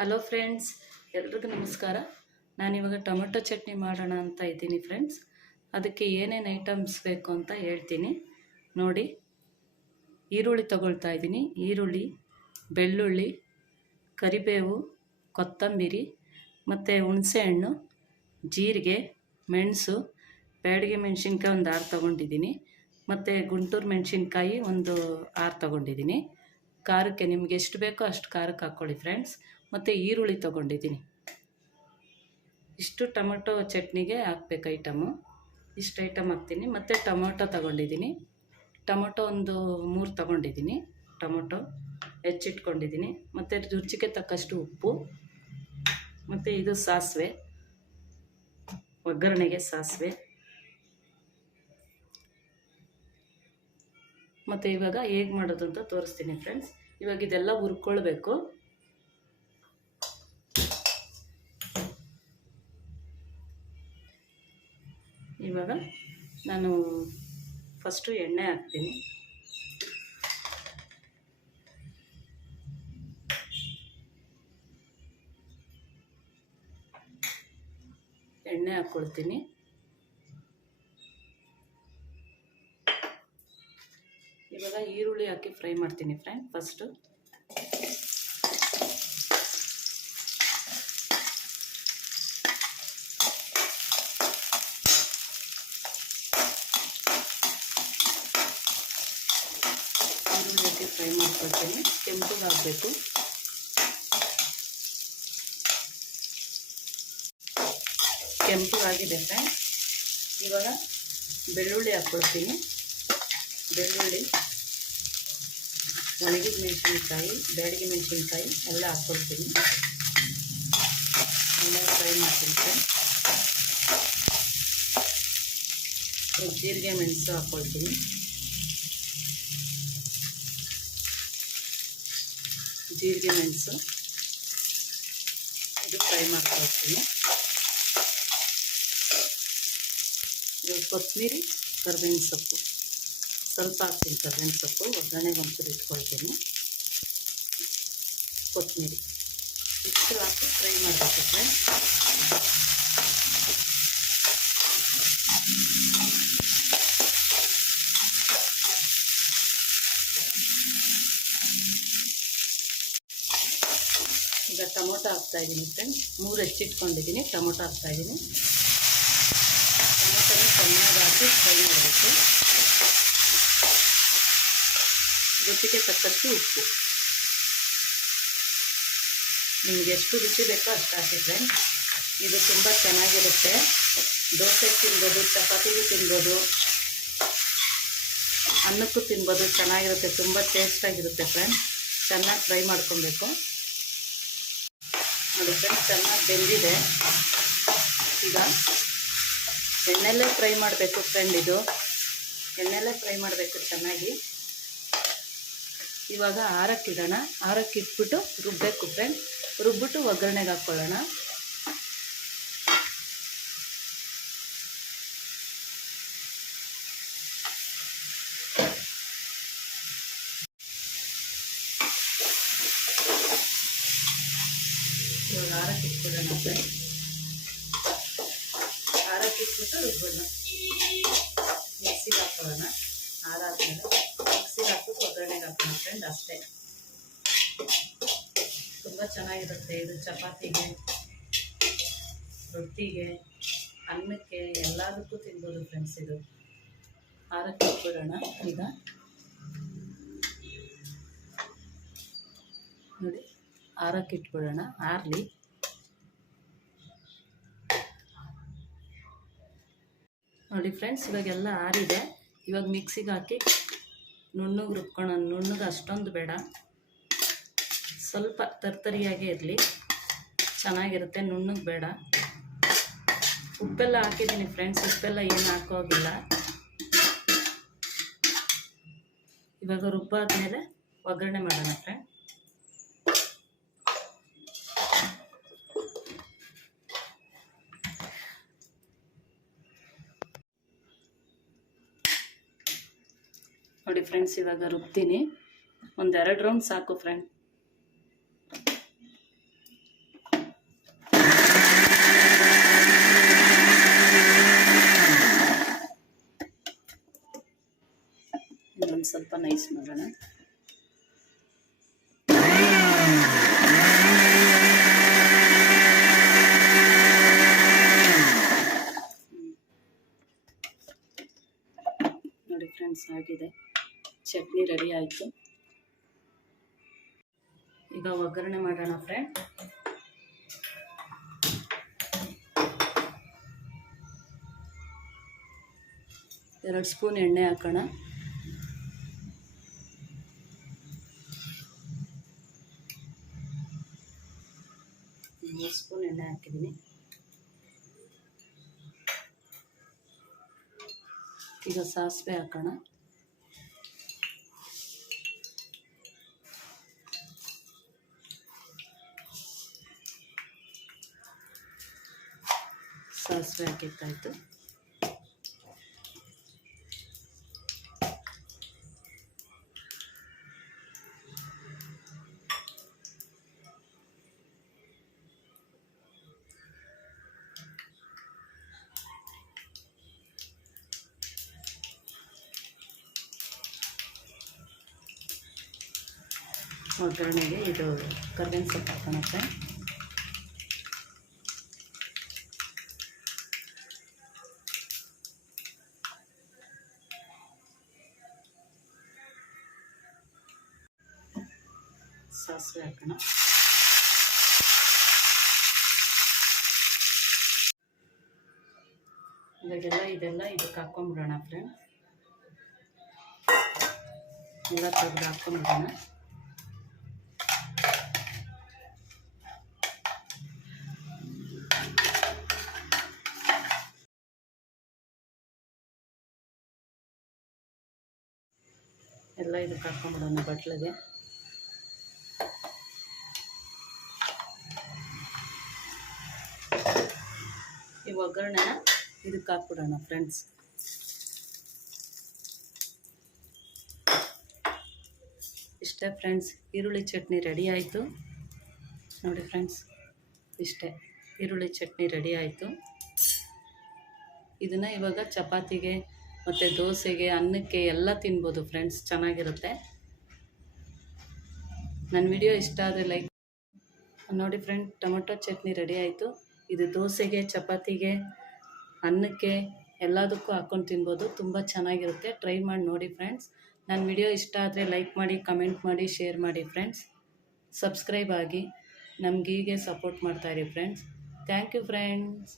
Hello friends, ಎಲ್ರಿಗೂ ನಮಸ್ಕಾರ. ನಾನಿವಾಗ ಟೊಮೆಟೊ ಚಟ್ನಿ ಮಾಡೋಣ ಅಂತ ಇದ್ದೀನಿ ಫ್ರೆಂಡ್ಸ್. ಅದಕ್ಕೆ ಏನೇನು ಐಟಮ್ಸ್ ಬೇಕು ಅಂತ ಹೇಳ್ತೀನಿ. ನೋಡಿ, ಈರುಳ್ಳಿ ತಗೊಳ್ತಾ ಇದ್ದೀನಿ. ಈರುಳ್ಳಿ, ಬೆಳ್ಳುಳ್ಳಿ, ಕರಿಬೇವು, ಕೊತ್ತಂಬರಿ, ಮತ್ತು ಹುಣಸೆಹಣ್ಣು ಜೀರಿಗೆ, ಮೆಣಸು, ಬ್ಯಾಡಿಗೆ ಮೆಣಸಿನ್ಕಾಯಿ ಒಂದು ಆರು ತೊಗೊಂಡಿದ್ದೀನಿ. ಮತ್ತು ಗುಂಟೂರು ಮೆಣಸಿನ್ಕಾಯಿ ಒಂದು ಆರು ತೊಗೊಂಡಿದ್ದೀನಿ. ಖಾರಕ್ಕೆ ನಿಮ್ಗೆ ಎಷ್ಟು ಬೇಕೋ ಅಷ್ಟು ಖಾರಕ್ಕೆ ಹಾಕ್ಕೊಳ್ಳಿ ಫ್ರೆಂಡ್ಸ್. ಮತ್ತು ಈರುಳ್ಳಿ ತೊಗೊಂಡಿದ್ದೀನಿ. ಇಷ್ಟು ಟೊಮೊಟೊ ಚಟ್ನಿಗೆ ಹಾಕ್ಬೇಕು ಐಟಮು. ಇಷ್ಟು ಐಟಮ್ ಹಾಕ್ತೀನಿ. ಮತ್ತು ಟೊಮೊಟೊ ತಗೊಂಡಿದ್ದೀನಿ. ಟೊಮೊಟೊ ಒಂದು ಮೂರು ತಗೊಂಡಿದ್ದೀನಿ. ಟೊಮೊಟೊ ಹೆಚ್ಚಿಟ್ಕೊಂಡಿದ್ದೀನಿ. ಮತ್ತು ರುಚಿಗೆ ತಕ್ಕಷ್ಟು ಉಪ್ಪು. ಮತ್ತು ಇದು ಸಾಸಿವೆ. ಒಗ್ಗರಣೆಗೆ ಸಾಸಿವೆ. ಮತ್ತು ಇವಾಗ ಹೇಗೆ ಮಾಡೋದು ಅಂತ ತೋರಿಸ್ತೀನಿ ಫ್ರೆಂಡ್ಸ್ ಇವಾಗ ಇದೆಲ್ಲ ಹುರ್ಕೊಳ್ಬೇಕು. ಇವಾಗ ನಾನು ಫಸ್ಟು ಎಣ್ಣೆ ಹಾಕ್ತೀನಿ. ಎಣ್ಣೆ ಹಾಕ್ಕೊಳ್ತೀನಿ. ಇವಾಗ ಈರುಳ್ಳಿ ಹಾಕಿ ಫ್ರೈ ಮಾಡ್ತೀನಿ ಫ್ರೆಂಡ್ ಫಸ್ಟು ಈರುಳ್ಳಿ ಹಾಕಿ ಮಾಡ್ಕೊಳ್ತೀನಿ ಕೆಂಪಗೆ ಹಾಕಬೇಕು ಕೆಂಪಗಾಗಿದೆ ಫ್ರೆಂಡ್ ಇವಾಗ ಬೆಳ್ಳುಳ್ಳಿ ಹಾಕ್ಕೊಳ್ತೀನಿ ಬೆಳ್ಳುಳ್ಳಿ ಒಣಗಿದ ಮೆಣಸಿನಕಾಯಿ, ಬ್ಯಾಡಿಗೆ ಮೆಣಸಿನಕಾಯಿ ಎಲ್ಲ ಹಾಕ್ಕೊಳ್ತೀನಿ ಆಮೇಲೆ ಫ್ರೈ ಮಾಡ್ತೀನಿ ಜೀರಿಗೆ ಮೆಣಸು ಹಾಕ್ಕೊಳ್ತೀನಿ ಜೀರಿಗೆ ಮೆಣಸು ಇದು ಫ್ರೈ ಮಾಡ್ಕೊಳ್ತೀನಿ ಇವಾಗ ಕೊತ್ತಂಬರಿ ಕರ್ಬೇವಿನ ಸೊಪ್ಪು ಸ್ವಲ್ಪ ಹಾಕ್ತೀನಿ ಕರ್ಬೇವಿನ ಸೊಪ್ಪು ಒಗ್ಗರಣೆಗೆ ಒಂಚೂರು ಇಟ್ಕೊಳ್ತೀನಿ ಕೊತ್ತಂಬರಿ ಇಷ್ಟು ಹಾಕಿ ಫ್ರೈ ಮಾಡಬೇಕು ಫ್ರೆಂಡ್ ಈಗ ಟೊಮೊಟೊ ಹಾಕ್ತಾ ಇದ್ದೀನಿ ಫ್ರೆಂಡ್ ಮೂರು ಹೆಚ್ಚಿಟ್ಕೊಂಡಿದ್ದೀನಿ, ಟೊಮೊಟೊ ಹಾಕ್ತಾ ಇದ್ದೀನಿ. ಟೊಮೊಟೊನ ಚೆನ್ನಾಗಿ ಹಾಕಿ ಫ್ರೈ ಮಾಡಬೇಕು. ರುಚಿಗೆ ತಕ್ಕಷ್ಟು ಉಪ್ಪು. ನಿಮಗೆ ಎಷ್ಟು ರುಚಿ ಬೇಕೋ ಅಷ್ಟು ಹಾಕಿ ಫ್ರೆಂಡ್ಸ್ ಇದು ತುಂಬ ಚೆನ್ನಾಗಿರುತ್ತೆ. ದೋಸೆ ತಿನ್ಬೋದು ಚಪಾತಿಗೂ ತಿನ್ಬೋದು, ಅನ್ನಕ್ಕೂ ತಿನ್ಬೋದು, ಚೆನ್ನಾಗಿರುತ್ತೆ, ತುಂಬ ಟೇಸ್ಟಾಗಿರುತ್ತೆ ಫ್ರೆಂಡ್ಸ್ ಚೆನ್ನಾಗಿ ಫ್ರೈ ಮಾಡ್ಕೊಬೇಕು. ನೋಡಿ ಫ್ರೆಂಡ್ಸ್ ಚೆನ್ನಾಗಿ ಬೆಂದಿದೆ. ಈಗ ಎಣ್ಣೆಲ್ಲೇ ಫ್ರೈ ಮಾಡಬೇಕು ಫ್ರೆಂಡ್ ಇದು. ಎಣ್ಣೆಲ್ಲೇ ಫ್ರೈ ಮಾಡಬೇಕು ಚೆನ್ನಾಗಿ. ಇವಾಗ ಆರಕ್ಕಿಡೋಣ. ಆರಕ್ಕಿಟ್ಬಿಟ್ಟು ರುಬ್ಬಬೇಕು ಫ್ರೆಂಡ್ ರುಬ್ಬಿಟ್ಟು ಒಗ್ಗರಣೆಗೆ ಹಾಕ್ಕೊಳ್ಳೋಣ ಇವಾಗ ಆರಕ್ಕೆ ಇಟ್ಬಿಡೋಣ ಫ್ರೆಂಡ್ ಆರಕ್ಕೆ ಇಟ್ಬಿಟ್ಟು ರುಬ್ಬೋಣ ಮಿಕ್ಸಿಗೆ ಹಾಕೊಳ್ಳೋಣ ಆರಾದ್ಮೇಲೆ ಮಿಕ್ಸಿಗೆ ಹಾಕ್ಬಿಟ್ಟು ಒಗ್ಗರಣೆಗೆ ಹಾಕೋಣ ಫ್ರೆಂಡ್ ಅಷ್ಟೇ ತುಂಬ ಚೆನ್ನಾಗಿರುತ್ತೆ ಇದು ಚಪಾತಿಗೆ ರೊಟ್ಟಿಗೆ ಅನ್ನಕ್ಕೆ ಎಲ್ಲದಕ್ಕೂ ತಿನ್ಬೋದು ಫ್ರೆಂಡ್ಸ್ ಇದು ಹಾರಕ್ಕೆ ಇಟ್ಬಿಡೋಣ ಈಗ ನೋಡಿ ಹಾರಕ್ಕೆ ಇಟ್ಬಿಡೋಣ, ಆರಲಿ. ನೋಡಿ ಫ್ರೆಂಡ್ಸ್, ಇವಾಗೆಲ್ಲ ಆರಿದೆ. ಇವಾಗ ಮಿಕ್ಸಿಗೆ ಹಾಕಿ ನುಣ್ಣಗೆ ರುಬ್ಕೊಳ್ಳೋಣ. ನುಣ್ಣಗೆ ಅಷ್ಟೊಂದು ಬೇಡ. ಸ್ವಲ್ಪ ತರ್ತರಿಯಾಗೇ ಇರಲಿ. ಚೆನ್ನಾಗಿರುತ್ತೆ, ನುಣ್ಣಗೆ ಬೇಡ. ಉಪ್ಪೆಲ್ಲ ಹಾಕಿದ್ದೀನಿ ಫ್ರೆಂಡ್ಸ್, ಉಪ್ಪೆಲ್ಲ ಏನು ಹಾಕೋಗಿಲ್ಲ. ಇವಾಗ ರುಬ್ಬಾದ್ಮೇಲೆ ಒಗ್ಗರಣೆ ಮಾಡೋಣ ಫ್ರೆಂಡ್. ನೋಡಿ ಫ್ರೆಂಡ್ಸ್ ಇವಾಗ ರುಬ್ತೀನಿ. ಒಂದೆರಡು ರೌಂಡ್ ಸಾಕು ಫ್ರೆಂಡ್ ಇನ್ನೊಂದು ಸ್ವಲ್ಪ ನೈಸ್ ಮಾಡೋಣ. ನೋಡಿ ಫ್ರೆಂಡ್ಸ್ ಆಗಿದೆ. ಚಟ್ನಿ ರೆಡಿ ಆಯಿತು. ಈಗ ಒಗ್ಗರಣೆ ಮಾಡೋಣ ಫ್ರೆಂಡ್ ಎರಡು ಸ್ಪೂನ್ ಎಣ್ಣೆ ಹಾಕೋಣ. ಮೂರು ಸ್ಪೂನ್ ಎಣ್ಣೆ ಹಾಕಿದ್ದೀನಿ. ಈಗ ಸಾಸಿವೆ ಹಾಕೋಣ. ಸಾಸಿವೆ ಹಾಕಿತ್ತಾಯ್ತು ಒಗ್ಗರಣೆಗೆ ಇದು ಕರ್ಬೇವಿನ ಸೊಪ್ಪು ಹಾಕೋಣಕ್ಕೆ. ಸಾಸಿವೆ ಹಾಕೋಣ ಇವಾಗೆಲ್ಲ ಇದೆಲ್ಲ ಇದಕ್ಕೆ ಹಾಕೊಂಡ್ಬಿಡೋಣ ಫ್ರೆಂಡ್ ಎಲ್ಲ ತೆಗೆದು ಹಾಕೊಂಡ್ಬಿಡೋಣ ಎಲ್ಲ ಇದಕ್ಕೆ ಹಾಕೊಂಡ್ಬಿಡೋಣ ಬಟ್ಲಿಗೆ ಒಗ್ಗರಣೆನ ಇದಕ್ಕೆ ಹಾಕ್ಬಿಡೋಣ ಫ್ರೆಂಡ್ಸ್ ಇಷ್ಟೇ ಫ್ರೆಂಡ್ಸ್ ಈರುಳ್ಳಿ ಚಟ್ನಿ ರೆಡಿ ಆಯಿತು. ನೋಡಿ ಫ್ರೆಂಡ್ಸ್ ಇಷ್ಟೇ. ಈರುಳ್ಳಿ ಚಟ್ನಿ ರೆಡಿ ಆಯಿತು. ಇದನ್ನು ಇವಾಗ ಚಪಾತಿಗೆ ಮತ್ತು ದೋಸೆಗೆ, ಅನ್ನಕ್ಕೆ ಎಲ್ಲ ತಿನ್ಬೋದು ಫ್ರೆಂಡ್ಸ್ ಚೆನ್ನಾಗಿರುತ್ತೆ. ನನ್ನ ವಿಡಿಯೋ ಇಷ್ಟ ಆದರೆ ಲೈಕ್ ನೋಡಿ ಫ್ರೆಂಡ್ ಟೊಮೆಟೊ ಚಟ್ನಿ ರೆಡಿ ಆಯಿತು. ಇದು ದೋಸೆಗೆ, ಚಪಾತಿಗೆ, ಅನ್ನಕ್ಕೆ ಎಲ್ಲದಕ್ಕೂ ಹಾಕ್ಕೊಂಡು ತಿನ್ಬೋದು. ತುಂಬ ಚೆನ್ನಾಗಿರುತ್ತೆ. ಟ್ರೈ ಮಾಡಿ ನೋಡಿ ಫ್ರೆಂಡ್ಸ್ ನನ್ನ ವಿಡಿಯೋ ಇಷ್ಟ ಆದರೆ ಲೈಕ್ ಮಾಡಿ ಕಮೆಂಟ್ ಮಾಡಿ ಶೇರ್ ಮಾಡಿ ಫ್ರೆಂಡ್ಸ್ ಸಬ್ಸ್ಕ್ರೈಬ್ ಆಗಿ ನಮ್ಗೆ ಹೀಗೆ ಸಪೋರ್ಟ್ ಮಾಡ್ತಾಯಿರಿ ಫ್ರೆಂಡ್ಸ್ ಥ್ಯಾಂಕ್ ಯು ಫ್ರೆಂಡ್ಸ್